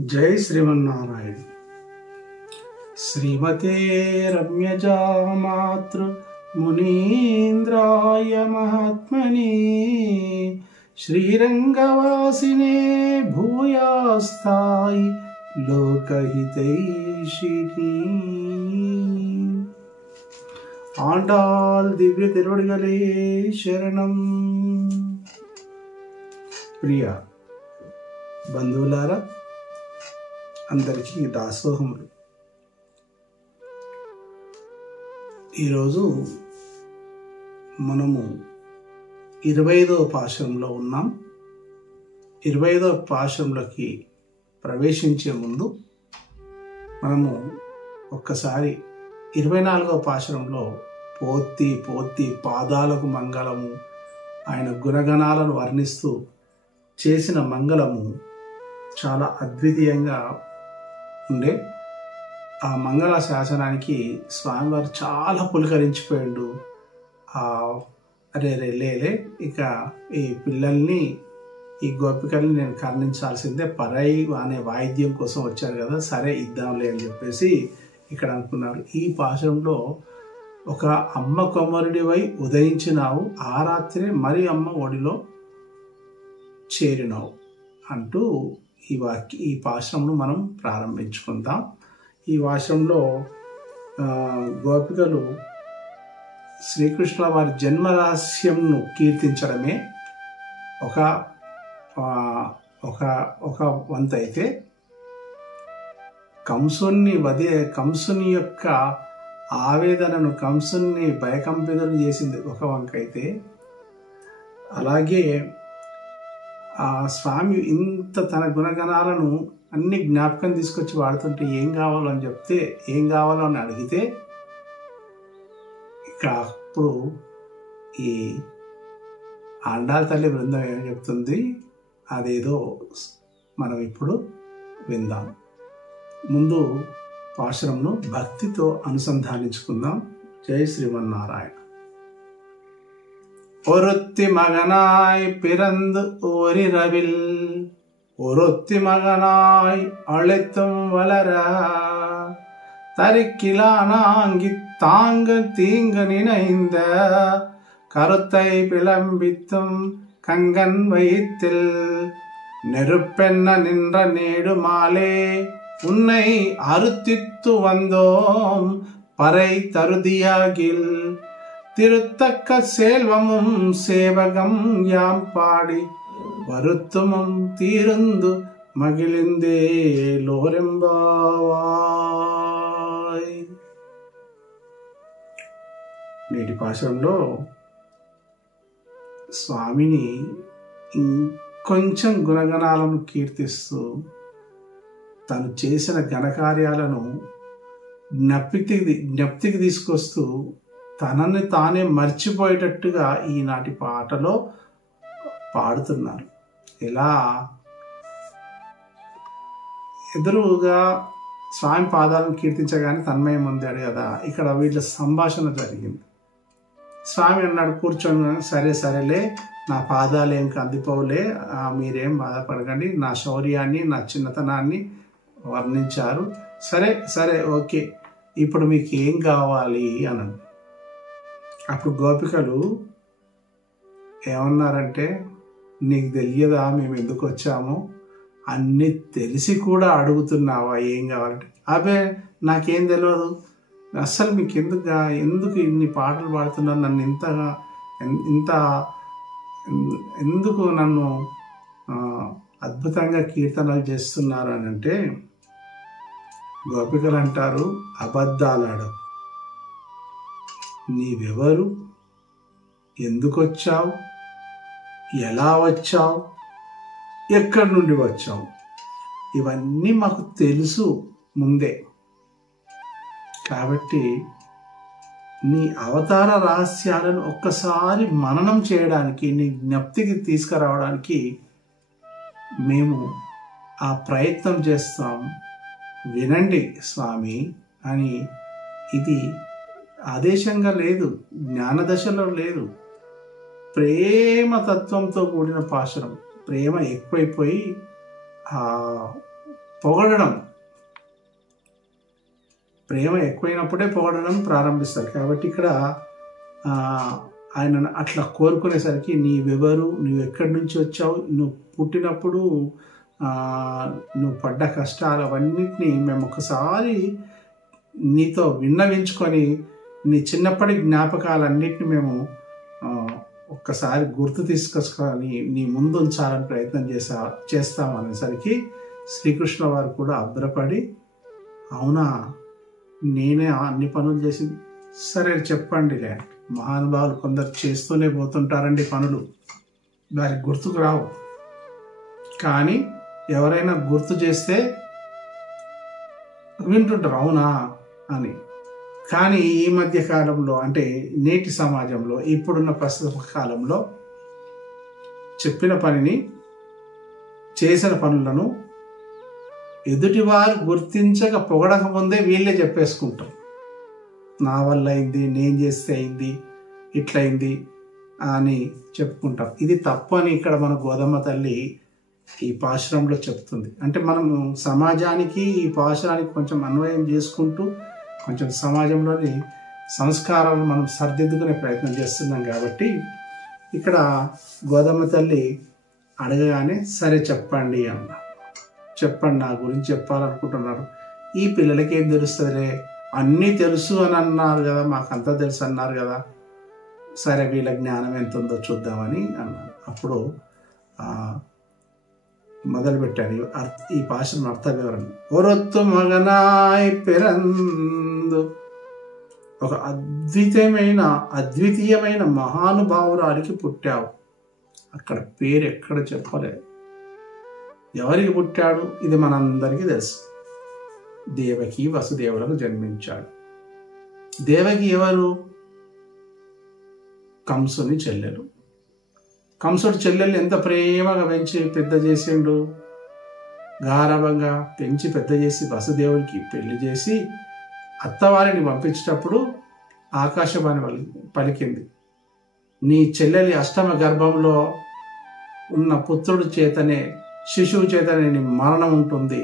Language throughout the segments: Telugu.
जय श्रीमन्नारायण। श्रीमते रम्यजा मातृ मुनीन्द्राय महात्मने श्रीरंगवासिने भूयास्ताय लोकहितैषिणी आंडाल दिव्य तिरुवडिगले शरणं। प्रिय బంధువులారా, అందరికీ దాసోహములు. ఈరోజు మనము 25వ పాశంలో ఉన్నాం. 25వ పాశంలోకి ప్రవేశించే ముందు మనము ఒక్కసారి 24వ పాశంలో పోతి పోతి పాదాలకు మంగళము, ఆయన గుణగణాలను వర్ణిస్తూ చేసిన మంగళము చాలా అద్వితీయంగా ఉండే. ఆ మంగళ శాసనానికి స్వామివారు చాలా పులకరించిపోయాడు. అరే లేలే, ఇక ఈ పిల్లల్ని, ఈ గోపికల్ని నేను కర్ణించాల్సిందే, పరై అనే వాయిద్యం కోసం వచ్చారు కదా, సరే ఇద్దాంలే అని చెప్పేసి ఇక్కడ అనుకున్నారు. ఈ పాశంలో ఒక అమ్మ కొమ్మరుడివై ఉదయించినావు, ఆ రాత్రే మరి అమ్మ ఒడిలో చేరినావు అంటూ ఈ పాశ్రంను మనం ప్రారంభించుకుందాం. ఈ పాశ్రంలో గోపికలు శ్రీకృష్ణ వారి జన్మ రహస్యంను కీర్తించడమే ఒక ఒక ఒక వంత అయితే, కంసుని యొక్క ఆవేదనను, కంసుని భయకంపితులు చేసింది ఒక వంక అయితే, అలాగే ఆ స్వామి ఇంత తన గుణగణాలను అన్ని జ్ఞాపకం తీసుకొచ్చి వాడుతుంటే ఏం కావాలో అని చెప్తే, ఏం కావాలో అని అడిగితే, ఇక అప్పుడు ఈ ఆండాల తల్లి బృందం ఏం చెప్తుంది, అదేదో మనం ఇప్పుడు విందాం. ముందు పాశురంను భక్తితో అనుసంధానించుకుందాం. జై శ్రీమన్నారాయణ. ஒருத்தி மகனாய் பிறந்து ஓரிரவில் ஒருத்தி மகனாய் அழைத்தும் வளர தரிக்கிலானாங்கி தாங்க தீங்கு நினைந்த கருத்தை பிளம்பித்தும் கங்கன் வயிற்றில் நெருப்பென்ன நின்ற நேடு மாலே உன்னை அறுத்தித்து வந்தோம் பறை தருதியாகில் திருத்தக்க செல்வமும் சேவகம் யாம் பாடி வருத்துமும் தீருந்து மகிழ்ந்தே లోరెంబావాయ్. నేటి పాశంలో స్వామిని ఇంకొంచెం గుణగణాలను కీర్తిస్తూ తను చేసిన ఘనకార్యాలను జ్ఞప్తికి తీసుకొస్తూ తనని తానే మర్చిపోయేటట్టుగా ఈనాటి పాటలో పాడుతున్నారు. ఇలా ఎదురుగా స్వామి పాదాలను కీర్తించగానే తన్మయం పొందాడు కదా, ఇక్కడ వీళ్ళ సంభాషణ జరిగింది. స్వామి అన్నాడు కూర్చొని, సరే సరేలే, నా పాదాలు ఏం కందిపోలే, మీరేం బాధపడకండి, నా శౌర్యాన్ని, నా చిన్నతనాన్ని వర్ణించారు, సరే సరే ఓకే, ఇప్పుడు మీకు ఏం కావాలి అన్నాడు. అప్పుడు గోపికలు ఏమన్నారంటే, నీకు తెలియదా మేము ఎందుకు వచ్చామో, అన్నీ తెలిసి కూడా అడుగుతున్నావా ఏం కావాలంటే, అబే నాకేం తెలియదు, అస్సలు మీకు ఎందుకు ఇన్ని పాటలు పాడుతున్నారు, నన్ను ఇంత ఎందుకు నన్ను అద్భుతంగా కీర్తనలు చేస్తున్నారు అని అంటే, గోపికలు అంటారు, అబద్ధాలాడవు, నీవెవరు, ఎందుకు వచ్చావు, ఎలా వచ్చావు, ఎక్కడి నుండి వచ్చావు, ఇవన్నీ మాకు తెలుసు ముందే. కాబట్టి నీ అవతార రహస్యాలను ఒక్కసారి మననం చేయడానికి, నీ జ్ఞప్తికి తీసుకురావడానికి మేము ఆ ప్రయత్నం చేస్తాం, వినండి స్వామి అని. ఇది ఆదేశంగా లేదు, జ్ఞానదశలో లేదు, ప్రేమ తత్వంతో కూడిన పాశురం. ప్రేమ ఎక్కువైపోయి పొగడడం, ప్రేమ ఎక్కువైనప్పుడే పొగడడం ప్రారంభిస్తారు. కాబట్టి ఇక్కడ ఆయన అట్లా కోరుకునేసరికి నీవెవరు, నువ్వు ఎక్కడి నుంచి వచ్చావు, నువ్వు పుట్టినప్పుడు నువ్వు పడ్డ కష్టాలు అవన్నిటినీ మేము ఒకసారి నీతో విన్నవించుకొని నీ చిన్నప్పటి జ్ఞాపకాలన్నిటిని మేము ఒక్కసారి గుర్తు తీసుకొచ్చుకొని నీ ముందు ఉంచాలని ప్రయత్నం చేస్తామనేసరికి శ్రీకృష్ణ వారు కూడా అభ్రపడి, అవునా నేనే అన్ని పనులు చేసింది, సరే చెప్పండిలే. మహానుభావులు కొందరు చేస్తూనే పోతుంటారండి పనులు, వారికి గుర్తుకు రావు. కానీ ఎవరైనా గుర్తు చేస్తే వింటుంటారు అవునా అని. కానీ ఈ మధ్య కాలంలో అంటే నేటి సమాజంలో ఇప్పుడున్న ప్రస్తుత కాలంలో చెప్పిన పనిని, చేసిన పనులను ఎదుటివారు గుర్తించక పొగడక ముందే వీళ్ళే చెప్పేసుకుంటారు. నా వల్ల అయింది, నేను చేస్తే అయింది, ఇట్లయింది అని చెప్పుకుంటాం. ఇది తప్పు అని ఇక్కడ మన గోదమ్మ తల్లి ఈ పాశురంలో చెప్తుంది. అంటే మనము సమాజానికి ఈ పాశురానికి కొంచెం అన్వయం చేసుకుంటూ కొంచెం సమాజంలోని సంస్కారాలను మనం సరిదిద్దుకునే ప్రయత్నం చేస్తున్నాం. కాబట్టి ఇక్కడ గోదమ్మ తల్లి అడగగానే సరే చెప్పండి అన్న, చెప్పండి నా గురించి చెప్పాలనుకుంటున్నారు. ఈ పిల్లలకి ఏం తెలుస్తుందిలే, అన్నీ తెలుసు అని అన్నారు కదా, మాకంతా తెలుసు అన్నారు కదా, సరే వీళ్ళ జ్ఞానం ఎంత ఉందో చూద్దామని అన్నారు. అప్పుడు మొదలుపెట్టాను ఈ భాషను అర్థ వివరణ. ఒరొత్తు మగనాయ్ పిరందు, ఒక అద్వితీయమైన మహానుభావురాలికి పుట్టావు. అక్కడ పేరు ఎక్కడ చెప్పలేదు, ఎవరికి పుట్టాడు ఇది మనందరికీ తెలుసు. దేవకి వసుదేవులకు జన్మించాడు. దేవకి ఎవరు? కంసుని చెల్లెలు. కంసుడి చెల్లెలు ఎంత ప్రేమగా పెంచి పెద్ద చేసిండు, గారవంగా పెంచి పెద్ద చేసి వసుదేవునికి పెళ్లి చేసి అత్తవారిని పంపించేటప్పుడు ఆకాశవాణి పలికింది, నీ చెల్లెలి అష్టమ గర్భంలో ఉన్న పుత్రుడు చేతనే, శిశువు చేతనే నీ మరణం ఉంటుంది,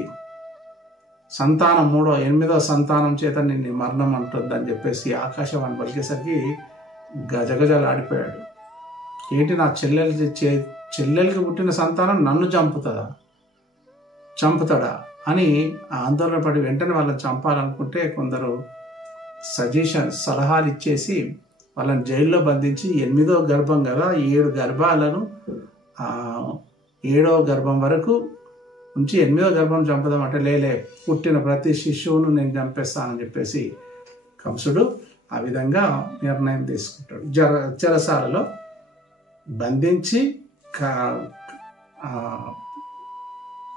సంతానం 8వ సంతానం చేత నీ మరణం అంటుంది అని చెప్పేసి ఆకాశవాణి పలికేసరికి గజగజలు ఆడిపోయాడు. ఏంటి నా చెల్లెలికి పుట్టిన సంతానం నన్ను చంపుతాడా అని ఆందోళన పడి వెంటనే వాళ్ళని చంపాలనుకుంటే కొందరు సలహాలు ఇచ్చేసి వాళ్ళని జైల్లో బంధించి 8వ గర్భం కదా, 7 గర్భాలను 7వ గర్భం వరకు ఉంచి 8వ గర్భం చంపుదామంటే లేలే, పుట్టిన ప్రతి శిశువును నేను చంపేస్తానని చెప్పేసి కంసుడు ఆ విధంగా నిర్ణయం తీసుకుంటాడు. చెరసాలలో బంధించి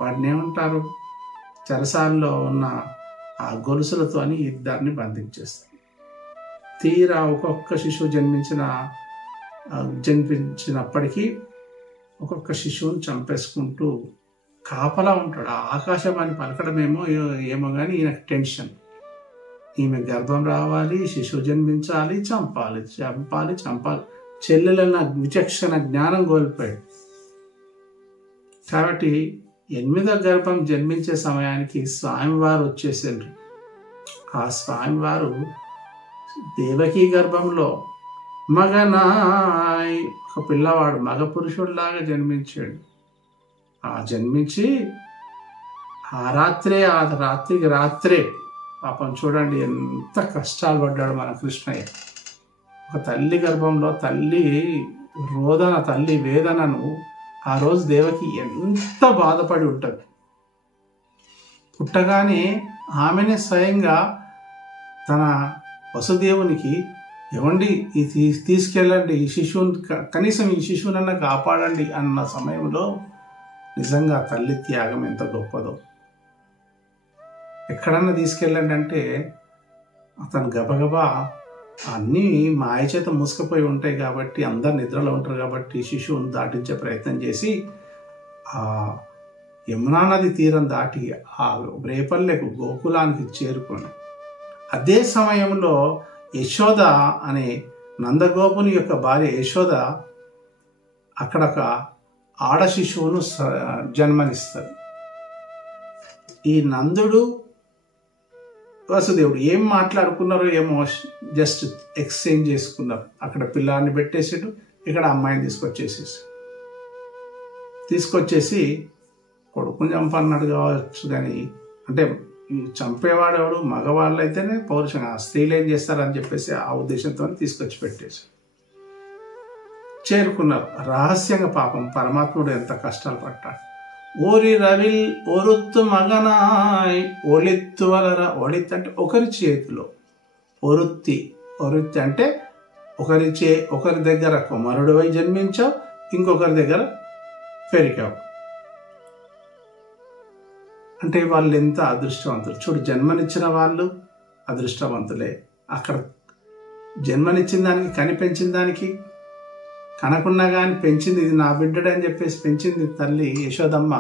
వాటిని ఏమంటారు, చెరసాలలో ఉన్న ఆ గొలుసులతో అని ఇద్దరిని బంధించేస్తాడు. తీరా ఒక్కొక్క శిశువు జన్మించినప్పటికీ ఒక్కొక్క శిశువుని చంపేసుకుంటూ కాపలా ఉంటాడు. ఆ ఆకాశవాణి పలకడమేమో ఏమో కానీ ఈయనకు టెన్షన్, ఈమె గర్భం రావాలి, శిశువు జన్మించాలి, చంపాలి. చెల్లెలన్న విచక్షణ జ్ఞానం కోల్పోయాడు. కాబట్టి 8వ గర్భం జన్మించే సమయానికి స్వామివారు వచ్చేసిండ్రు. ఆ స్వామివారు దేవకీ గర్భంలో మగనాయ్ ఒక పిల్లవాడు మగ పురుషుడిలాగా జన్మించాడు. జన్మించి ఆ రాత్రికి రాత్రే పాపం చూడండి ఎంత కష్టాలు పడ్డాడు మన కృష్ణయ్య. ఒక తల్లి గర్భంలో తల్లి రోదన, తల్లి వేదనను ఆ రోజు దేవకి ఎంత బాధపడి ఉంటుంది. పుట్టగానే ఆమెనే స్వయంగా తన వసుదేవునికి ఏమండి తీసుకెళ్ళండి, ఈ శిశువుని కనీసం ఈ శిశువునన్నా కాపాడండి అన్న సమయంలో నిజంగా తల్లి త్యాగం ఎంత గొప్పదో. ఎక్కడన్నా తీసుకెళ్ళండి అంటే అతను గబగబా అన్నీ మాయ చేత మూసుకుపోయి ఉంటాయి కాబట్టి, అందరు నిద్రలో ఉంటారు కాబట్టి శిశువుని దాటించే ప్రయత్నం చేసి ఆ యమునా నది తీరం దాటి ఆ రేపల్లెకు గోకులానికి చేరుకోండి. అదే సమయంలో యశోద అనే నందగోపుని యొక్క భార్య యశోద అక్కడ ఒక ఆడ శిశువును జన్మనిస్తుంది. ఈ నందుడు వసుదేవుడు ఏం మాట్లాడుకున్నారో ఏమో జస్ట్ ఎక్స్చేంజ్ చేసుకున్నారు. అక్కడ పిల్లాన్ని పెట్టేసాడు, ఇక్కడ అమ్మాయిని తీసుకొచ్చేసి కొడుకుని చంపన్నాడు కావచ్చు. కానీ అంటే చంపేవాడు ఎవడు, మగవాళ్ళు అయితేనే పౌరుషంగా, స్త్రీలు ఏం చేస్తారని చెప్పేసి ఆ ఉద్దేశంతో తీసుకొచ్చి పెట్టేసి చేరుకున్నారు రహస్యంగా. పాపం పరమాత్ముడు ఎంత కష్టాలు పడ్డాడు. ఓరి రవిల్ ఒరుత్తు మగనాయ్ ఒళిత్తు వలర. ఒళిత్ అంటే ఒకరి చేతిలో, ఒరుత్తి అంటే ఒకరి దగ్గర కుమారుడివై జన్మించావు, ఇంకొకరి దగ్గర పెరిగావు. అంటే వాళ్ళు ఎంత అదృష్టవంతులు చూడు. జన్మనిచ్చిన వాళ్ళు అదృష్టవంతులే. అక్కడ జన్మనిచ్చిన దానికి, కనిపెంచిన దానికి, కనకున్నా కానీ పెంచింది, ఇది నా బిడ్డడు అని చెప్పేసి పెంచింది తల్లి యశోదమ్మ,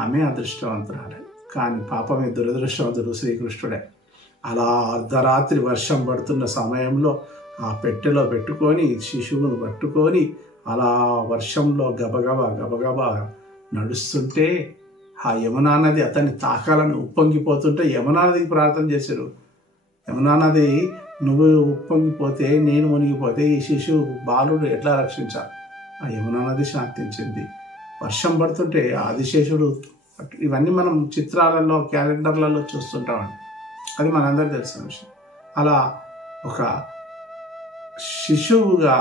ఆమె అదృష్టవంతురాలే. కానీ పాపమే దురదృష్టవంతుడు శ్రీకృష్ణుడే. అలా అర్ధరాత్రి వర్షం పడుతున్న సమయంలో ఆ పెట్టెలో పెట్టుకొని శిశువును పట్టుకొని అలా వర్షంలో గబగబా నడుస్తుంటే ఆ యమునా నది అతన్ని తాకాలని ఉప్పొంగిపోతుంటే యమునా నదికి ప్రార్థన చేశారు. యమునా నది నువ్వు ఉప్పొంగిపోతే, నేను మునిగిపోతే ఈ శిశువు బాలుడు ఎట్లా రక్షించాలి? ఆ యమునా నది శాంతించింది. వర్షం పడుతుంటే ఆదిశేషుడు, ఇవన్నీ మనం చిత్రాలలో, క్యాలెండర్లలో చూస్తుంటామండి. అది మనందరికీ తెలిసిన విషయం. అలా ఒక శిశువుగా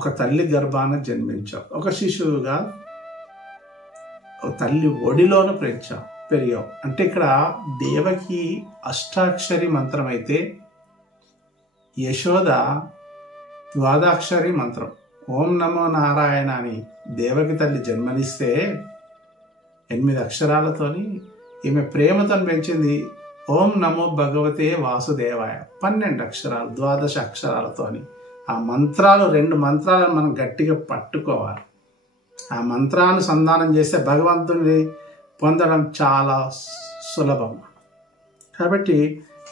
ఒక తల్లి గర్భాన జన్మించావు, ఒక శిశువుగా తల్లి ఒడిలోన పెరిగావు. అంటే ఇక్కడ దేవకి అష్టాక్షరి మంత్రం అయితే యశోద ద్వాదాక్షరి మంత్రం. ఓం నమో నారాయణ అని దేవకి తల్లి జన్మనిస్తే 8 అక్షరాలతోని ఈమె ప్రేమతో పెంచింది. ఓం నమో భగవతే వాసుదేవాయ 12 అక్షరాలు, 12 అక్షరాలతోని. ఆ మంత్రాలు, 2 మంత్రాలను మనం గట్టిగా పట్టుకోవాలి. ఆ మంత్రానుసంధానం చేస్తే భగవంతుని పొందడం చాలా సులభం. కాబట్టి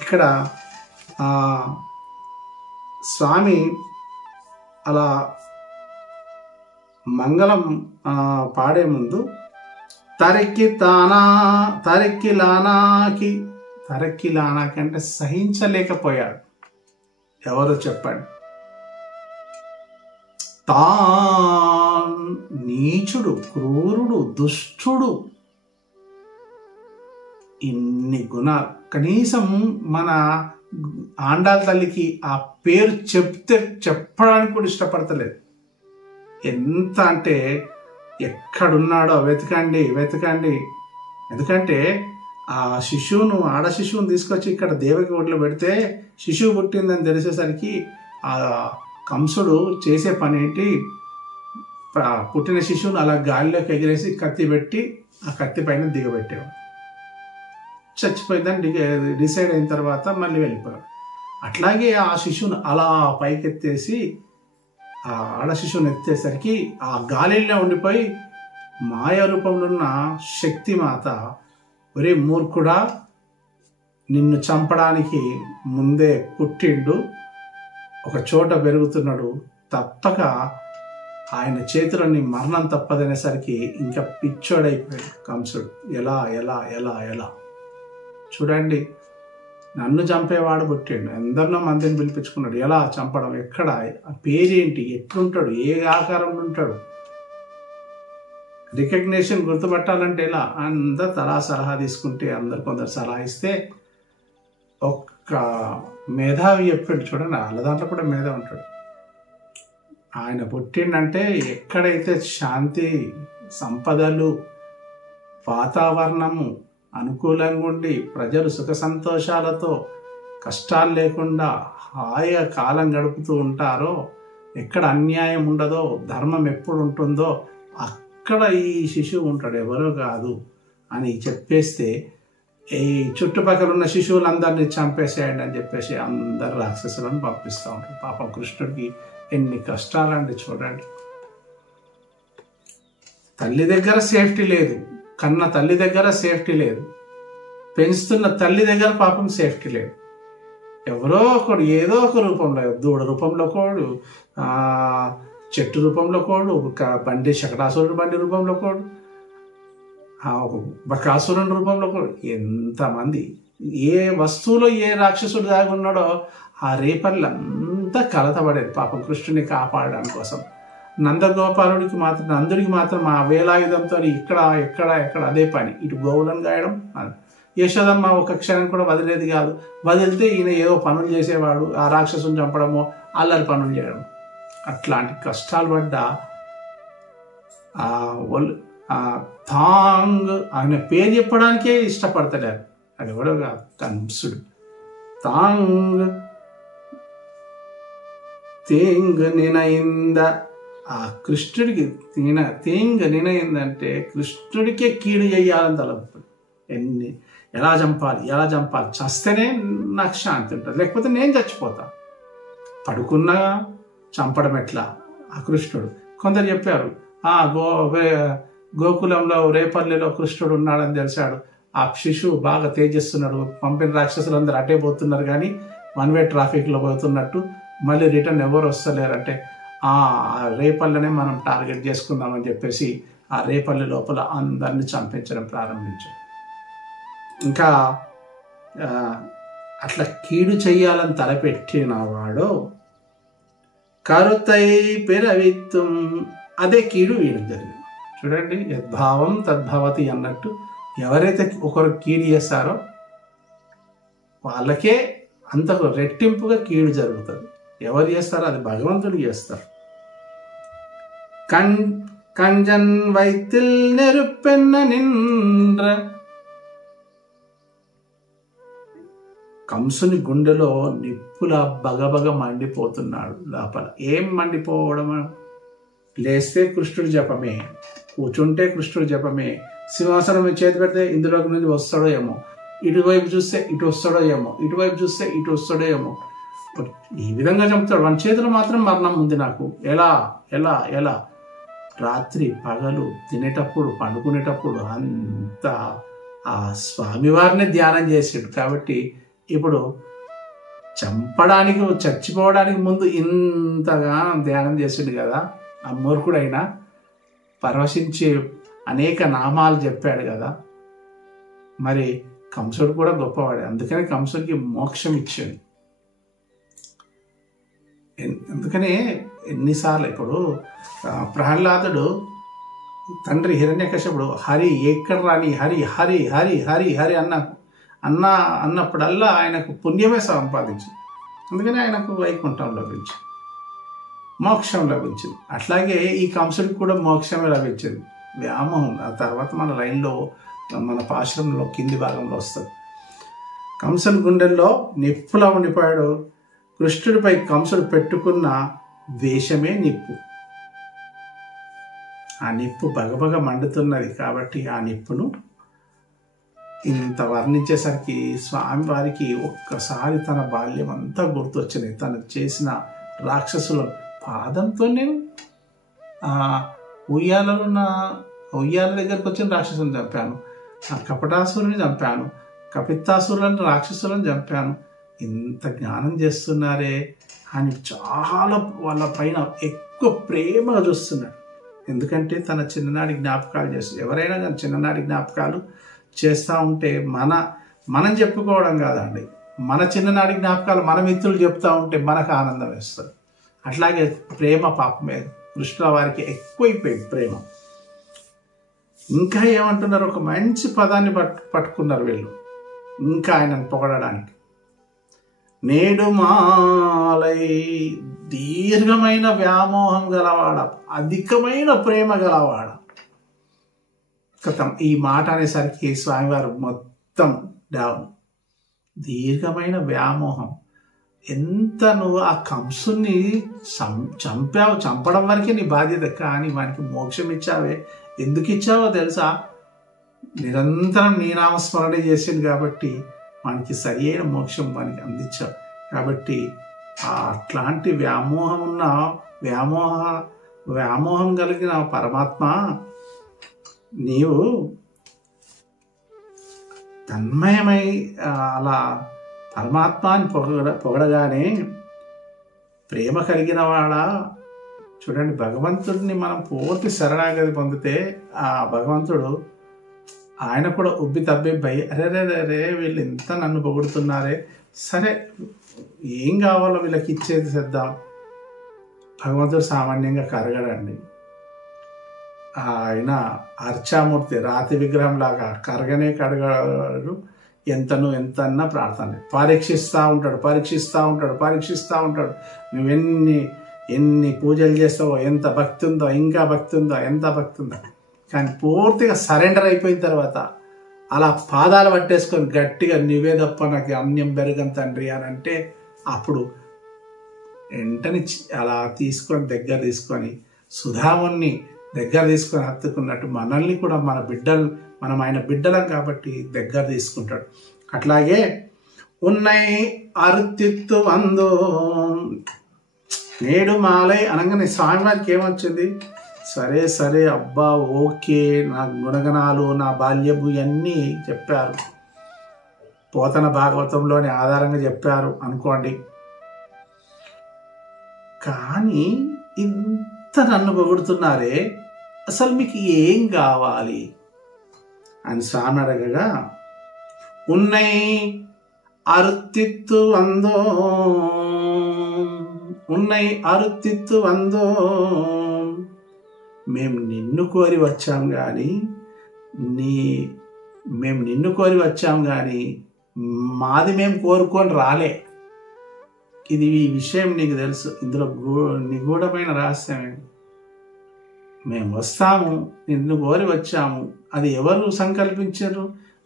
ఇక్కడ స్వామి అలా మంగళం పాడే ముందు తరక్కి లానాకి అంటే సహించలేకపోయాడు. ఎవరో చెప్పండి. నీచుడు, క్రూరుడు, దుష్టుడు, ఇన్ని గుణాలు. కనీసం మన ఆండాల తల్లికి ఆ పేరు చెప్పడానికి కూడా ఇష్టపడతలేదు. ఎంత అంటే ఎక్కడున్నాడో వెతకండి. ఎందుకంటే ఆ శిశువును, ఆడ శిశువును తీసుకొచ్చి ఇక్కడ దేవకి ఒడిలో పెడితే శిశువు పుట్టిందని తెలిసేసరికి ఆ కంసుడు చేసే పని ఏంటి, పుట్టిన శిశువును అలా గాలిలోకి ఎగిరేసి కత్తి పెట్టి ఆ కత్తి పైన దిగబెట్టేవాడు. చచ్చిపోయిందని డిసైడ్ అయిన తర్వాత మళ్ళీ వెళ్ళిపోయాడు. అట్లాగే ఆ శిశువును అలా పైకెత్తేసి ఆ ఆడ శిశువుని ఎత్తేసరికి ఆ గాలిలో ఉండిపోయి మాయ రూపంలో ఉన్న శక్తిమాత, ఒరే మూర్ఖుడా, నిన్ను చంపడానికి ముందే పుట్టిండు, ఒక చోట పెరుగుతున్నాడు, తప్పక ఆయన చేతులని మరణం తప్పదనేసరికి ఇంకా పిచ్చోడైపోయాడు కంసుడు. ఎలా ఎలా ఎలా ఎలా చూడండి, నన్ను చంపేవాడు పుట్టిండు, ఎందరినో మందిని పిలిపించుకున్నాడు, ఎలా చంపడం, ఎక్కడ, ఆ పేరేంటి, ఎట్లుంటాడు, ఏ ఆకారంలో ఉంటాడు, రికగ్నేషన్ గుర్తుపట్టాలంటే ఎలా, అందరు తలా సలహా తీసుకుంటే అందరు కొందరు సలహా ఇస్తే ఒక్క మేధావి చెప్పాడు చూడండి, వాళ్ళ దాంట్లో కూడా మేధావి ఉంటాడు. ఆయన పుట్టిండంటే ఎక్కడైతే శాంతి, సంపదలు, వాతావరణము అనుకూలంగా ఉండి ప్రజలు సుఖ సంతోషాలతో కష్టాలు లేకుండా హాయిగా కాలం గడుపుతూ ఉంటారో, ఎక్కడ అన్యాయం ఉండదో, ధర్మం ఎప్పుడు ఉంటుందో అక్కడ ఈ శిశువు ఉంటాడు, ఎవరో కాదు అని చెప్పేస్తే ఈ చుట్టుపక్కల ఉన్న శిశువులందరినీ చంపేసేయండి అని చెప్పేసి అందరు రాక్షసులను పంపిస్తూ ఉంటారు. పాపం కృష్ణుడికి ఎన్ని కష్టాలండి చూడండి. తల్లి దగ్గర సేఫ్టీ లేదు, కన్న తల్లి దగ్గర సేఫ్టీ లేదు, పెంచుతున్న తల్లి దగ్గర పాపం సేఫ్టీ లేదు. ఎవరో ఒకడు ఏదో ఒక రూపంలో, దూడ రూపంలో కోడు, చెట్టు రూపంలో కోడు, బండి శకటాసురుడు బండి రూపంలో కోడు, ఒక బకాసురుని రూపంలో కూడా ఎంతమంది, ఏ వస్తువులో ఏ రాక్షసుడు దాగి ఉన్నాడో ఆ రేపల్లంతా కలతపడేది పాపం కృష్ణుని కాపాడడానికి కోసం. నందగోపాలుడికి మాత్రం, నందుడికి మాత్రం ఆ వేలాయుధంతో ఇక్కడ ఎక్కడ ఎక్కడ అదే పని, ఇటు గోవులను గాయడం. యశోదమ్మ ఒక క్షణం కూడా వదిలేది కాదు, వదిలితే ఈయన ఏదో పనులు చేసేవాడు, ఆ రాక్షసుని చంపడము, అల్లరి పనులు చేయడం. అట్లాంటి కష్టాలు పడ్డ తాంగ్ ఆయన పేరు చెప్పడానికే ఇష్టపడతలేరు. అది ఎవడో కాదు, కంసుడు. తాంగ్ తేంగ్ నినయింద, ఆ కృష్ణుడికి తేంగ్ నినయిందంటే కృష్ణుడికే కీడు చేయాలని తలపు. ఎలా చంపాలి, చస్తేనే నాకు శాంతి ఉంటుంది, లేకపోతే నేను చచ్చిపోతా. పడుకున్నా చంపడం ఎట్లా ఆ కృష్ణుడు. కొందరు చెప్పారు గోకులంలో రేపల్లిలో కృష్ణుడు ఉన్నాడని తెలిసాడు, ఆ శిశువు బాగా తేజస్తున్నాడు, పంపిన రాక్షసులందరూ అటే పోతున్నారు కానీ వన్ వే ట్రాఫిక్లో పోతున్నట్టు, మళ్ళీ రిటర్న్ ఎవరు వస్తలేరంటే ఆ రేపల్లినే మనం టార్గెట్ చేసుకుందామని చెప్పేసి ఆ రేపల్లి లోపల అందరిని చంపించడం ప్రారంభించాడు. ఇంకా అట్లా కీడు చెయ్యాలని తలపెట్టిన వాడు కరుతై పిరవిత్తుం, అదే కీడు వీడికి జరిగింది. చూడండి, యద్భావం తద్భవతి అన్నట్టు ఎవరైతే ఒకరు కీడు చేస్తారో వాళ్ళకే అంతకు రెట్టింపుగా కీడు జరుగుతుంది. ఎవరు చేస్తారో అది భగవంతుడు చేస్తారు. కంజన్ వైతిల్ నెరుపెన్న నింద్ర, కంసుని గుండెలో నిప్పుల బగబగ మండిపోతున్నాడు లోపల. ఏం మండిపోవడం? లేస్తే కృష్ణుడు జపమే, కూర్చుంటే కృష్ణుడు జపమే, సింహాసనం చేతి పెడితే ఇందులోకి నుంచి వస్తాడో ఏమో, ఇటువైపు చూస్తే ఇటు వస్తాడో ఏమో, ఇటువైపు చూస్తే ఇటు వస్తాడో ఏమో, ఈ విధంగా చంపుతాడు. మన చేతిలో మాత్రం మరణం ఉంది నాకు. ఎలా ఎలా ఎలా రాత్రి పగలు తినేటప్పుడు పండుకునేటప్పుడు అంతా ఆ స్వామివారిని ధ్యానం చేసాడు. కాబట్టి ఇప్పుడు చంపడానికి చచ్చిపోవడానికి ముందు ఇంతగా ధ్యానం చేసాడు కదా. ఆ మూర్ఖుడైనా పరవశించి అనేక నామాలు చెప్పాడు కదా. మరి కంసుడు కూడా గొప్పవాడే, అందుకని కంసుడికి మోక్షం ఇచ్చాడు. అందుకనే ఎన్నిసార్లు ఇప్పుడు ప్రహ్లాదుడు తండ్రి హిరణ్యకశపుడు హరి ఎక్కడ రాని హరి హరి హరి హరి హరి అన్నప్పుడల్లా ఆయనకు పుణ్యమే సంపాదించింది. అందుకని ఆయనకు వైకుంఠం లభించింది, మోక్షం లభించింది. అట్లాగే ఈ కంసుడికి కూడా మోక్షమే లభించింది. వ్యామోహం ఆ తర్వాత మన లైన్లో మన పాశ్రంలో కింది భాగంలో వస్తుంది. కంసుని గుండెల్లో నిప్పులా ఉండిపోయాడు. కృష్ణుడిపై కంసుడు పెట్టుకున్న ద్వేషమే నిప్పు. ఆ నిప్పు బగబగ మండుతున్నది. కాబట్టి ఆ నిప్పును ఇంత వర్ణించేసరికి స్వామివారికి ఒక్కసారి తన బాల్యం అంతా గుర్తొచ్చింది. తను చేసిన రాక్షసుల పాదంతో నేను ఉయ్యాల దగ్గరకు వచ్చిన రాక్షసుని చంపాను, ఆ కపటాసురుని చంపాను, కపిత్తాసురులను రాక్షసులను చంపాను, ఇంత జ్ఞానం చేస్తున్నారే అని చాలా వాళ్ళ పైన ఎక్కువ ప్రేమగా చూస్తున్నాడు. ఎందుకంటే తన చిన్ననాటి జ్ఞాపకాలు చేస్తుంది. ఎవరైనా కానీ చిన్ననాటి జ్ఞాపకాలు చేస్తూ ఉంటే మనం చెప్పుకోవడం కాదండి, మన చిన్ననాటి జ్ఞాపకాలు మన మిత్రులు చెప్తూ ఉంటే మనకు ఆనందం వేస్తుంది. అట్లాగే ప్రేమ పాపమే కృష్ణుల వారికి ఎక్కువైపోయింది ప్రేమ. ఇంకా ఏమంటున్నారు, ఒక మంచి పదాన్ని పట్టుకున్నారు వీళ్ళు ఇంకా ఆయనను పొగడడానికి. నేడు మాలై, దీర్ఘమైన వ్యామోహం గలవాడ, అధికమైన ప్రేమ గలవాడ. కథం ఈ మాట అనేసరికి స్వామివారు మొత్తం డౌన్. దీర్ఘమైన వ్యామోహం. ఎంత నువ్వు ఆ కంసుని చంపావు, చంపడం వరకే నీ బాధ్యత, కానీ వానికి మోక్షం ఇచ్చావే. ఎందుకు ఇచ్చావో తెలుసా? నిరంతరం నీ నామస్మరణ చేసింది కాబట్టి వానికి సరి అయిన మోక్షం వానికి అందించావు. కాబట్టి అట్లాంటి వ్యామోహం కలిగిన పరమాత్మ నీవు తన్మయమై అలా పరమాత్మాని పొగడగానే ప్రేమ కలిగిన వాడా. చూడండి, భగవంతుడిని మనం పూర్తి శరణాగతి పొందితే ఆ భగవంతుడు ఆయన కూడా ఉబ్బి తబ్బిబ్బయి అరే వీళ్ళు ఇంత నన్ను పొగుడుతున్నారే, సరే ఏం కావాలో వీళ్ళకి ఇచ్చేది చేద్దాం. భగవంతుడు సామాన్యంగా కరగడండి. ఆయన అర్చామూర్తి రాతి విగ్రహం లాగా కరగనే కరగడు. ఎంతన్నా ప్రార్థన పరీక్షిస్తూ ఉంటాడు. నువ్వెన్ని పూజలు చేస్తావో, ఎంత భక్తి ఉందో, ఇంకా భక్తి ఉందో, ఎంత భక్తి ఉందో. కానీ పూర్తిగా సరెండర్ అయిపోయిన తర్వాత అలా పాదాలు పట్టేసుకొని గట్టిగా నువ్వే తప్ప నాకు అన్యం బెరగం తండ్రి అని అంటే, అప్పుడు వెంటనే అలా దగ్గర తీసుకొని సుధాముని దగ్గర తీసుకొని హత్తుకున్నట్టు మనల్ని కూడా మనం ఆయన బిడ్డలం కాబట్టి దగ్గర తీసుకుంటాడు. అట్లాగే ఉన్నై అరుతిత్తు వందో నేడు మాలై అనగానే స్వామివారికి ఏమొచ్చింది, సరే అబ్బా ఓకే, నా గుణగణాలు, నా బాల్యము ఇవన్నీ చెప్పారు, పోతన భాగవతంలోని ఆధారంగా చెప్పారు అనుకోండి. కానీ ఇంత నన్ను పొగుడుతున్నారే, అసలు మీకు ఏం కావాలి అని స్వామి అడగగా, ఉన్నై అరుతిత్తు వందో మేము నిన్ను కోరి వచ్చాం కానీ మాది మేము కోరుకొని రాలే. ఈ విషయం నీకు తెలుసు, ఇందులో నిగూఢమైన రహస్యమే. మేము వస్తాము, నిన్ను కోరి వచ్చాము, అది ఎవరు సంకల్పించారు?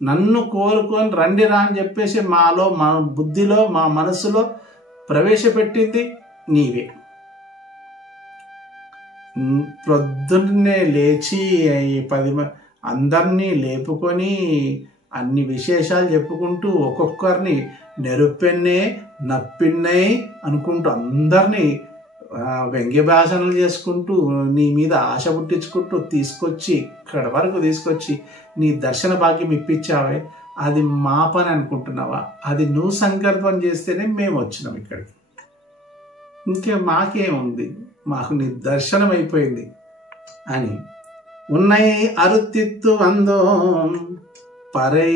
నన్ను కోరుకొని రండి రా అని చెప్పేసి మాలో, మా బుద్ధిలో, మా మనసులో ప్రవేశపెట్టింది నీవే. ప్రొద్దున్నే లేచి 10 అందరినీ లేపుకొని అన్ని విశేషాలు చెప్పుకుంటూ ఒక్కొక్కరిని నెరుపెన్నే నప్పిన్నే అనుకుంటూ అందరినీ వ్యంగ్య భాషణలు చేసుకుంటూ నీ మీద ఆశ పుట్టించుకుంటూ ఇక్కడ వరకు తీసుకొచ్చి నీ దర్శన భాగ్యం ఇప్పించావే, అది మా పని అనుకుంటున్నావా? అది నువ్వు సంకల్పం చేస్తేనే మేము వచ్చినాం ఇక్కడికి. మాకేముంది, మాకు నీ దర్శనం అయిపోయింది అని. ఉన్నై అరుతిత్తు వందో పరై,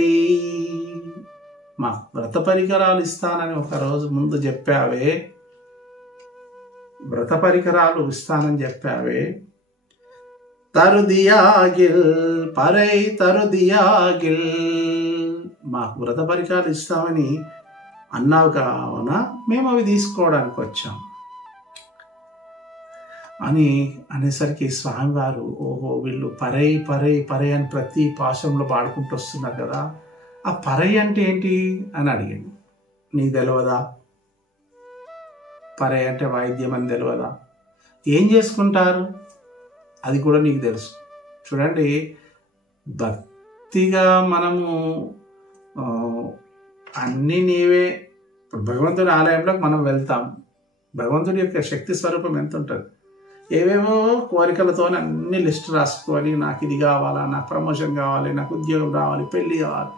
మా వ్రత పరికరాలు ఇస్తానని ఒకరోజు ముందు చెప్పావే, వ్రత పరికరాలు ఇస్తానని చెప్పావే. తరుదియాగిల్ పరై తరుదియాగిల్, మాకు వ్రత పరికరాలు ఇస్తామని అన్నావు కావున మేము అవి తీసుకోవడానికి వచ్చాం అనేసరికి స్వామివారు ఓహో వీళ్ళు పరై పరై పరై అని ప్రతి పాశంలో పాడుకుంటూ వస్తున్నారు కదా, ఆ పరై అంటే ఏంటి అని అడిగాడు. నీకు తెలియదా? పరై అంటే వాయిద్యం అని తెలియదా? ఏం చేసుకుంటారు అది కూడా నీకు తెలుసు. చూడండి, భక్తిగా మనము అన్నీ నీవే. ఇప్పుడు భగవంతుడి ఆలయంలోకి మనం వెళ్తాం, భగవంతుడి యొక్క శక్తి స్వరూపం ఎంత ఉంటుంది, ఏవేవో కోరికలతో అన్ని లిస్ట్ రాసుకొని నాకు ఇది కావాలా, నాకు ప్రమోషన్ కావాలి, నాకు ఉద్యోగం రావాలి, పెళ్ళి కావాలి,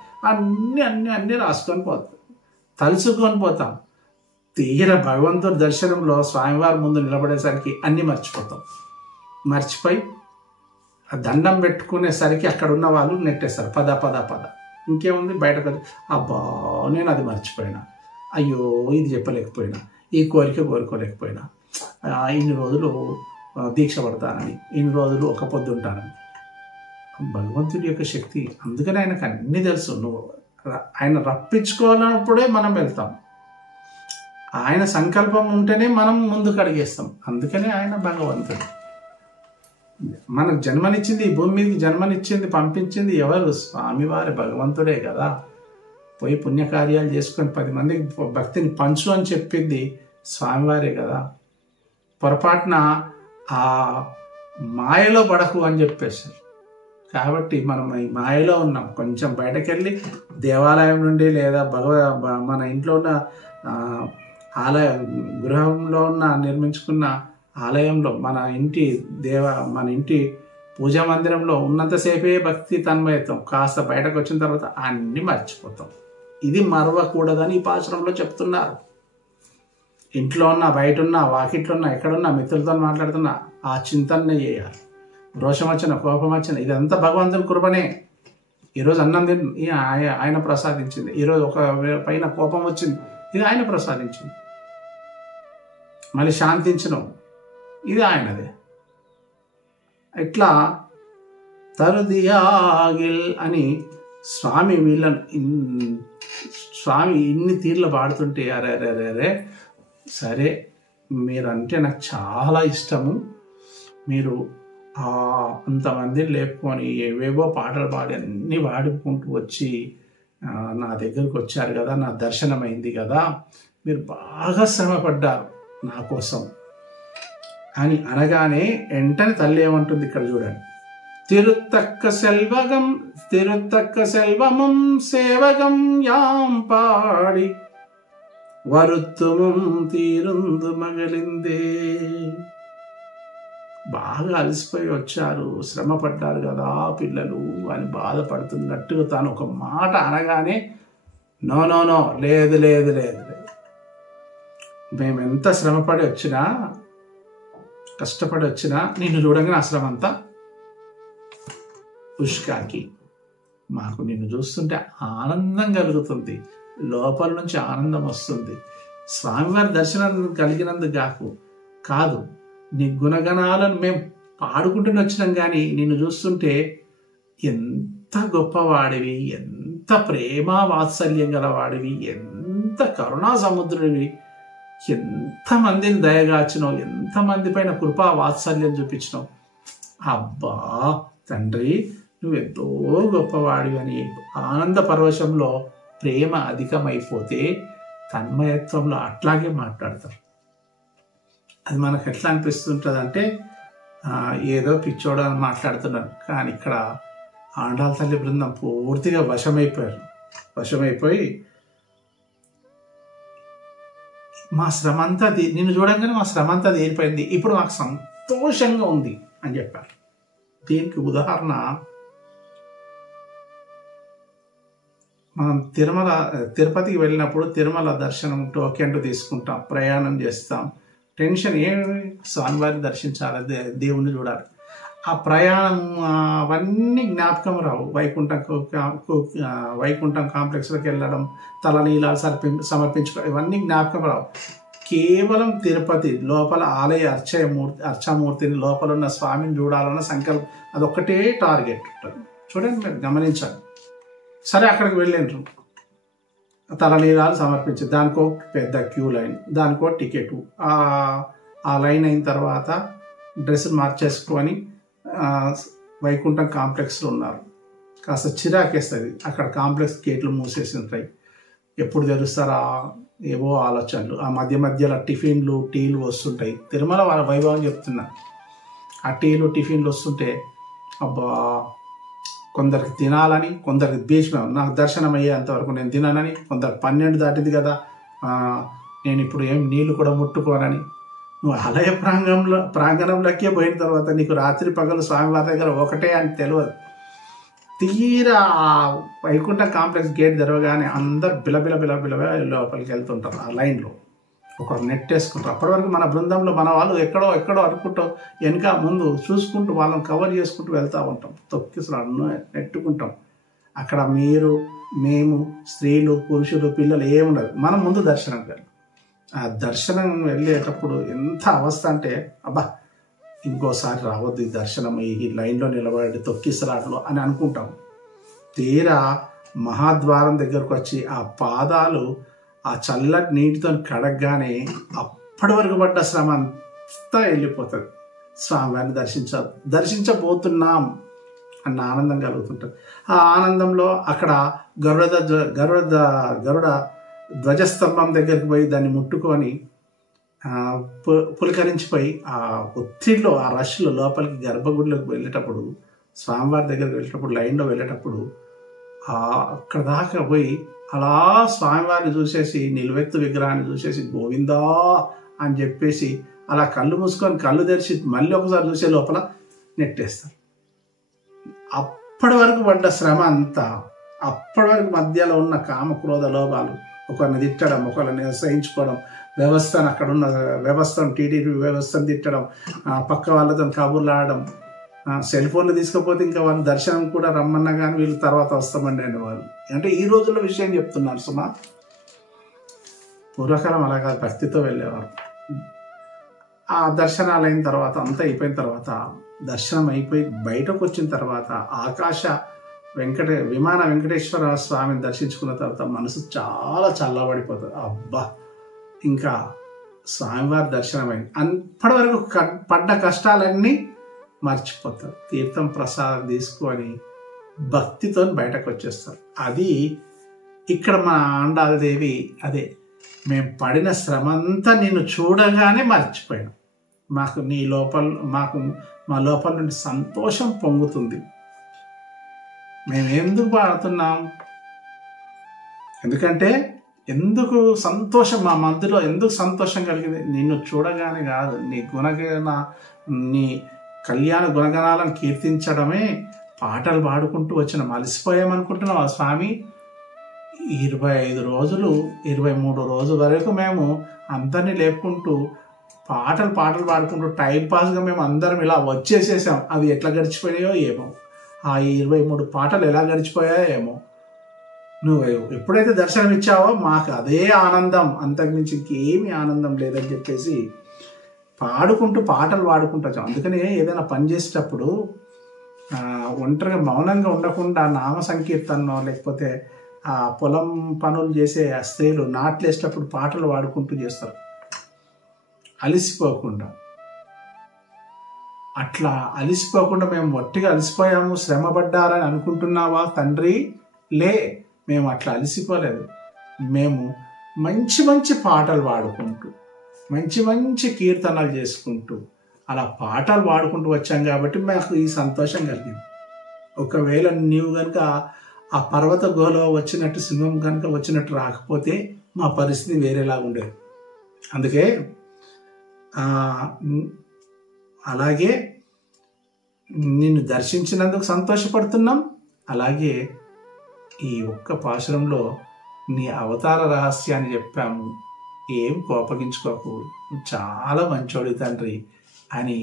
అన్నీ రాసుకొని పోతాం, తలుచుకొని పోతాం. తీర భగవంతుడి దర్శనంలో స్వామివారి ముందు నిలబడేసరికి అన్నీ మర్చిపోయి ఆ దండం పెట్టుకునేసరికి అక్కడ ఉన్న వాళ్ళు నెట్టేస్తారు, పద ఇంకేముంది బయటకు, అబ్బా నేను అది మర్చిపోయినా, అయ్యో ఇది చెప్పలేకపోయినా, ఈ కోరుకోలేకపోయినా, ఇన్ని రోజులు దీక్ష పడతానని, ఇన్ని రోజులు ఒక పొద్దు ఉంటానని. భగవంతుడి యొక్క శక్తి, అందుకని ఆయనకు అన్నీ తెలుసు. నువ్వు ఆయన రప్పించుకోవాలన్నప్పుడే మనం వెళ్తాం, ఆయన సంకల్పం ఉంటేనే మనం ముందుకు అడిగేస్తాం. అందుకనే ఆయన భగవంతుడు. మనకు జన్మనిచ్చింది, ఈ భూమి మీదకి జన్మనిచ్చింది, పంపించింది ఎవరు? స్వామివారి భగవంతుడే కదా. పోయి పుణ్యకార్యాలు చేసుకొని 10 మందికి భక్తిని పంచు అని చెప్పింది స్వామివారే కదా. పొరపాటున ఆ మాయలో పడకు అని చెప్పేశారు. కాబట్టి మనం ఈ మాయలో ఉన్నాం. కొంచెం బయటకెళ్ళి దేవాలయం నుండి లేదా మన ఇంట్లో ఉన్న గృహంలో ఉన్న నిర్మించుకున్న ఆలయంలో మన ఇంటి పూజా మందిరంలో ఉన్నంతసేపే భక్తి తన్మయత్వం, కాస్త బయటకు వచ్చిన తర్వాత అన్నీ మర్చిపోతాం. ఇది మరవకూడదని ఈ పాశ్రంలో చెప్తున్నారు. ఇంట్లో ఉన్నా, బయట ఉన్నా, వాకిట్లో ఉన్నా, ఎక్కడున్నా, మిత్రులతో మాట్లాడుతున్నా ఆ చింతనే చేయాలి. రోషం వచ్చిన, కోపం వచ్చిన, ఇదంతా భగవంతుని కృపనే. ఈరోజు అన్నం ఆయన ప్రసాదించింది, ఈరోజు ఒక పైన కోపం వచ్చింది, ఇది ఆయన ప్రసాదించింది. మళ్ళీ శాంతించడం ఇది ఆయనదే. ఇట్లా తరుదియాగిల్ అని స్వామి స్వామి ఇన్ని తీర్లు పాడుతుంటే అరే అరే అరే అరే సరే మీరంటే నాకు చాలా ఇష్టము, మీరు అంతమందిని లేపుకొని ఏవేవో పాటలు పాడి అన్నీ పాడుకుంటూ వచ్చి నా దగ్గరకు వచ్చారు కదా, నా దర్శనం అయింది కదా, మీరు బాగా శ్రమపడ్డారు నా కోసం అని అనగానే వెంటనే తల్లి ఏమంటుంది ఇక్కడ చూడండి. తిరుత్తక్క సెల్వమం సేవగం యాం పాడి వరుత్తుమం తీరుందు మగలిందే. బాగా అలసిపోయి వచ్చారు, శ్రమ పడ్డారు కదా పిల్లలు అని బాధపడుతున్నట్టుగా తాను ఒక మాట అనగానే నో నో నో లేదు లేదు లేదు లేదు, మేమెంత శ్రమపడి వచ్చినా కష్టపడి వచ్చినా నిన్ను చూడగానే ఆ శ్రమ అంతా ఉష్కాకి, మాకు నిన్ను చూస్తుంటే ఆనందం కలుగుతుంది, లోపల నుంచి ఆనందం వస్తుంది. స్వామివారి దర్శనం కలిగినందుకు కాదు, నీ గుణగణాలను మేము పాడుకుంటూనే వచ్చినాం, కానీ నిన్ను చూస్తుంటే ఎంత గొప్పవాడివి, ఎంత ప్రేమ వాత్సల్యం గలవాడివి, ఎంత కరుణా సముద్రుడివి, ఎంతమందిని దయగాచినావు, ఎంతమంది పైన కృపా వాత్సల్యం చూపించినావు, అబ్బా తండ్రి నువ్వెంతో గొప్పవాడివి అని ఆనంద పరవశంలో ప్రేమ అధికమైపోతే తన్మయత్వంలో అట్లాగే మాట్లాడతారు. అది మనకు ఎట్లా అనిపిస్తుంటుంది అంటే ఏదో పిచ్చోడు అని మాట్లాడుతున్నారు, కానీ ఇక్కడ ఆండాళ్ళ తల్లి బృందం పూర్తిగా వశమైపోయి మా శ్రమంతా నిన్ను చూడంగానే మా శ్రమంతా తీరిపోయింది, ఇప్పుడు మాకు సంతోషంగా ఉంది అని చెప్పారు. దీనికి ఉదాహరణ మనం తిరుపతికి వెళ్ళినప్పుడు తిరుమల దర్శనం టోకెన్ తీసుకుంటాం, ప్రయాణం చేస్తాం, టెన్షన్ ఏమి స్వామివారిని దర్శించాలి, దేవుణ్ణి చూడాలి, ఆ ప్రయాణం అవన్నీ జ్ఞాపకం రావు. వైకుంఠం కాంప్లెక్స్లోకి వెళ్ళడం, తలనీలాలు సమర్పించుకోవడం ఇవన్నీ జ్ఞాపకం రావు. కేవలం తిరుపతి లోపల ఆలయ అర్చామూర్తిని లోపల ఉన్న స్వామిని చూడాలన్న సంకల్పం, అదొక్కటే టార్గెట్ ఉంటుంది. చూడండి మీరు గమనించాలి. సరే అక్కడికి వెళ్ళిండ్రు, తలనీలాలు సమర్పించి దానికో పెద్ద క్యూ లైన్, దానికో టికెట్, ఆ లైన్ అయిన తర్వాత డ్రెస్సులు మార్చేసుకొని వైకుంఠం కాంప్లెక్స్లో ఉన్నారు. కాస్త చిరాకేస్తుంది, అక్కడ కాంప్లెక్స్ గేట్లు మూసేసి ఉంటాయి, ఎప్పుడు తెరుస్తారా ఏవో ఆలోచనలు. ఆ మధ్యలో టిఫిన్లు టీలు వస్తుంటాయి. తిరుమల వాళ్ళ వైభవం చెప్తున్నా, ఆ టీలు టిఫిన్లు వస్తుంటే అబ్బా కొందరికి తినాలని, కొందరికి భీష్మం, నాకు దర్శనం అయ్యేంతవరకు నేను తినానని, కొందరు 12 దాటింది కదా నేను ఇప్పుడు ఏం నీళ్లు కూడా ముట్టుకోనని. నువ్వు ఆలయ ప్రాంగణంలోకే పోయిన తర్వాత నీకు రాత్రి పగలు స్వామివారి దగ్గర ఒకటే అని తెలియదు. తీరా వైకుంఠ కాంప్లెక్స్ గేట్ తెరవగానే అందరు బిలబిల లోపలికి వెళ్తుంటారు. ఆ లైన్లో ఒకరు నెట్ వేసుకుంటారు. అప్పటి వరకు మన బృందంలో మన వాళ్ళు ఎక్కడో అనుకుంటూ వెనక ముందు చూసుకుంటూ వాళ్ళని కవర్ చేసుకుంటూ వెళ్తూ ఉంటాం, తొక్కిసలు నెట్టుకుంటాం. అక్కడ మేము స్త్రీలు పురుషులు పిల్లలు ఏముండదు, మనం ముందు దర్శనం వెళ్ళాలి. ఆ దర్శనం వెళ్ళేటప్పుడు ఎంత అవస్థ అంటే అబ్బా ఇంకోసారి రావద్దు ఈ దర్శనం, ఈ లైన్లో నిలబడి తొక్కిసలాటలో అని అనుకుంటాం. తీరా మహాద్వారం దగ్గరకు వచ్చి ఆ పాదాలు ఆ చల్లటి నీటితో కడగగానే అప్పటి వరకు పడ్డ శ్రమ అంతా వెళ్ళిపోతుంది. స్వామివారిని దర్శించబోతున్నాం అన్న ఆనందం కలుగుతుంటుంది. ఆ ఆనందంలో అక్కడ గరుడ ధ్వజస్తంభం దగ్గరికి పోయి దాన్ని ముట్టుకొని పులకరించిపోయి ఆ ఒత్తిడిలో ఆ రష్లో లోపలికి గర్భగుడిలోకి వెళ్ళేటప్పుడు, స్వామివారి దగ్గరికి వెళ్ళేటప్పుడు లైన్లో వెళ్ళేటప్పుడు అక్కడ దాకా పోయి అలా స్వామివారిని చూసేసి నిలువెత్తు విగ్రహాన్ని చూసేసి గోవిందా అని చెప్పేసి అలా కళ్ళు మూసుకొని కళ్ళు తెరిచి మళ్ళీ ఒకసారి చూసే లోపల నెట్టేస్తారు. అప్పటి వరకు పడ్డ శ్రమ అంతా, అప్పటి వరకు మధ్యలో ఉన్న కామక్రోధ లోభాలు, ఒకరిని తిట్టడం, ఒకరిని సహించుకోవడం, వ్యవస్థను అక్కడున్న వ్యవస్థను టీడీపీ వ్యవస్థను తిట్టడం, పక్క వాళ్ళతో కబుర్లు ఆడడం, సెల్ ఫోన్లు తీసుకపోతే ఇంకా వాళ్ళ దర్శనం కూడా రమ్మన్నా కానీ వీళ్ళు తర్వాత వస్తామండి అనేవాళ్ళు. అంటే ఈ రోజుల్లో విషయం చెప్తున్నారు సుమా. పూర్వకాలం అలా కాదు, భక్తితో వెళ్ళేవారు. ఆ దర్శనాలు అయిన తర్వాత అంతా అయిపోయిన తర్వాత, దర్శనం అయిపోయి బయటకు వచ్చిన తర్వాత విమాన వెంకటేశ్వర స్వామిని దర్శించుకున్న తర్వాత మనసు చాలా చల్లబడిపోతుంది. అబ్బా, ఇంకా స్వామివారి దర్శనమైంది. అప్పటి వరకు పడ్డ కష్టాలన్నీ మర్చిపోతారు. తీర్థం ప్రసాదం తీసుకొని భక్తితో బయటకు వచ్చేస్తారు. అది ఇక్కడ మా ఆండాలదేవి అదే, మేము పడిన శ్రమంతా నిన్ను చూడగానే మర్చిపోయాం. మా లోపల నుండి సంతోషం పొంగుతుంది. మేము ఎందుకు పాడుతున్నాం? ఎందుకంటే సంతోషం మా మధ్యలో ఎందుకు సంతోషం కలిగింది? నిన్ను చూడగానే కాదు, నీ కళ్యాణ గుణగణాలను కీర్తించడమే పాటలు పాడుకుంటూ వచ్చిన. అలసిపోయామనుకుంటున్నాం స్వామి. 25 రోజులు 23 రోజుల వరకు మేము అందరినీ లేపుకుంటూ పాటలు పాడుకుంటూ టైంపాస్గా మేము అందరం ఇలా వచ్చేసేసాం. అవి ఎట్లా గడిచిపోయాయో ఏమో, ఆ 23 పాటలు ఎలా గడిచిపోయాయో ఏమో. నువ్వు ఎప్పుడైతే దర్శనం ఇచ్చావో మాకు అదే ఆనందం, అంతకుమించి ఇంకేమీ ఆనందం లేదని చెప్పేసి పాటలు పాడుకుంటూ వచ్చాం. అందుకని ఏదైనా పని చేసేటప్పుడు ఒంటరిగా మౌనంగా ఉండకుండా నామ సంకీర్తనో లేకపోతే ఆ పొలం పనులు చేసే స్త్రీలు నాట్లేసేటప్పుడు పాటలు పాడుకుంటూ చేస్తారు, అలసిపోకుండా. అట్లా అలసిపోకుండా మేము ఒట్టిగా అలసిపోయాము, శ్రమపడ్డారని అనుకుంటున్నావా తండ్రి? మేము అట్లా అలసిపోలేదు. మేము మంచి మంచి పాటలు పాడుకుంటూ, మంచి మంచి కీర్తనలు చేసుకుంటూ, అలా పాటలు పాడుకుంటూ వచ్చాం కాబట్టి మాకు ఈ సంతోషం కలిగింది. ఒకవేళ నీవు కనుక ఆ పర్వత గుహలో వచ్చినట్టు, సింహం కనుక వచ్చినట్టు రాకపోతే మా పరిస్థితి వేరేలా ఉండేది. అందుకే అలాగే నిన్ను దర్శించినందుకు సంతోషపడుతున్నాం. అలాగే ఈ ఒక్క పాశురంలో నీ అవతార రహస్యాన్ని చెప్పాము. ఏం కోపగించుకోకు, చాలా మంచోడి తండ్రి అని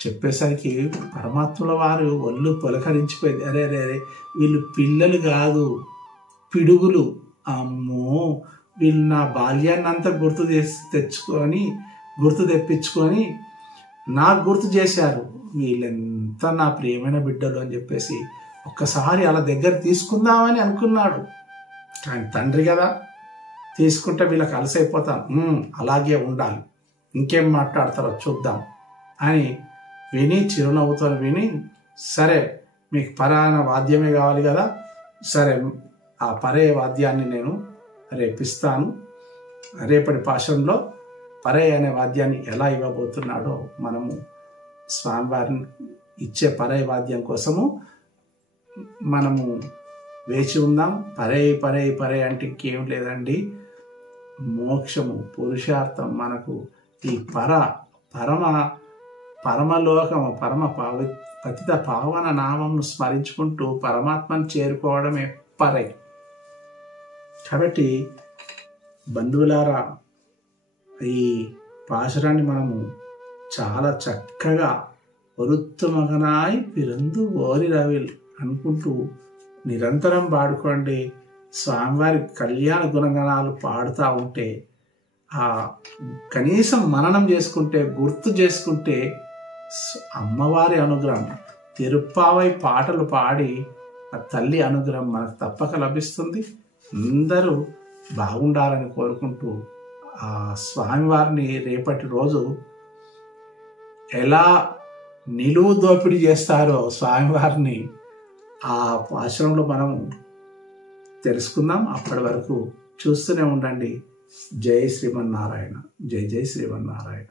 చెప్పేసరికి పరమాత్ముల వారు ఒళ్ళు పులకరించిపోయింది. అరే వీళ్ళు పిల్లలు కాదు, పిడుగులు. అమ్మో, వీళ్ళు నా బాల్యాన్ని అంతా గుర్తు తెప్పించుకొని నాకు గుర్తు చేశారు. వీళ్ళెంత నా ప్రియమైన బిడ్డలు అని చెప్పేసి ఒక్కసారి అలా దగ్గర తీసుకుందామని అనుకున్నాడు. కానీ తండ్రి కదా, తీసుకుంటే వీళ్ళకి అలసైపోతాను, అలాగే ఉండాలి, ఇంకేం మాట్లాడతారో చూద్దాం అని చిరునవ్వుతో విని, సరే మీకు పరాయణ వాద్యమే కావాలి కదా, సరే ఆ పరే వాద్యాన్ని నేను రేపిస్తాను. రేపటి పాశంలో పరే అనే వాద్యాన్ని ఎలా ఇవ్వబోతున్నాడో మనము స్వామివారిని ఇచ్చే పరే వాద్యం కోసము మనము వేచి ఉందాం. పరే అంటే ఇంకేం లేదండి, మోక్షము, పురుషార్థం. మనకు ఈ పరమలోకము, పతిత పావన నామంను స్మరించుకుంటూ పరమాత్మను చేరుకోవడమే పరై. కాబట్టి బంధువులారా, ఈ పాశురాన్ని మనము చాలా చక్కగా ఒరుత్తు మగనాయ్ పిరందు ఓరి రవిల్ అనుకుంటూ నిరంతరం పాడుకోండి. స్వామివారి కళ్యాణ గుణగణాలు పాడుతూ ఉంటే, కనీసం మననం చేసుకుంటే, గుర్తు చేసుకుంటే అమ్మవారి అనుగ్రహం, తిరుప్పావై పాటలు పాడి ఆ తల్లి అనుగ్రహం మనకు తప్పక లభిస్తుంది. అందరూ బాగుండాలని కోరుకుంటూ ఆ స్వామివారిని రేపటి రోజు ఎలా నిలువు దోపిడీ చేస్తారో స్వామివారిని ఆ ఆశ్రమంలో మనం తెలుసుకుందాం. అప్పటి వరకు చూస్తూనే ఉండండి. జై శ్రీమన్నారాయణ, జై శ్రీమన్నారాయణ.